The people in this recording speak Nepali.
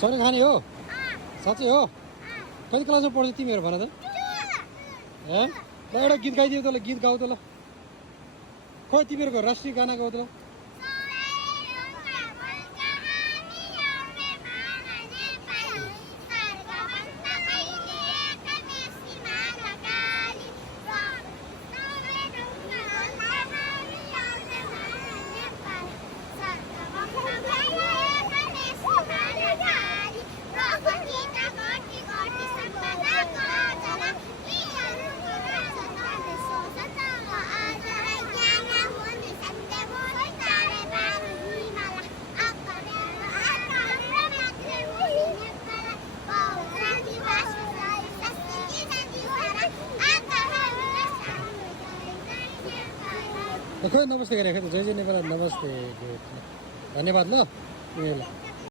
चने खाने हो साँच्चै हो कति क्लासमा पढ्छौ तिमीहरू भन त ल एउटा गीत गाइदियो त ल गीत गाऊ त ल खोइ तिमीहरूको राष्ट्रिय गाना गाऊ त ल खोइ नमस्ते गरेको जय जय नेपाल नमस्ते धन्यवाद ल तिमीहरूलाई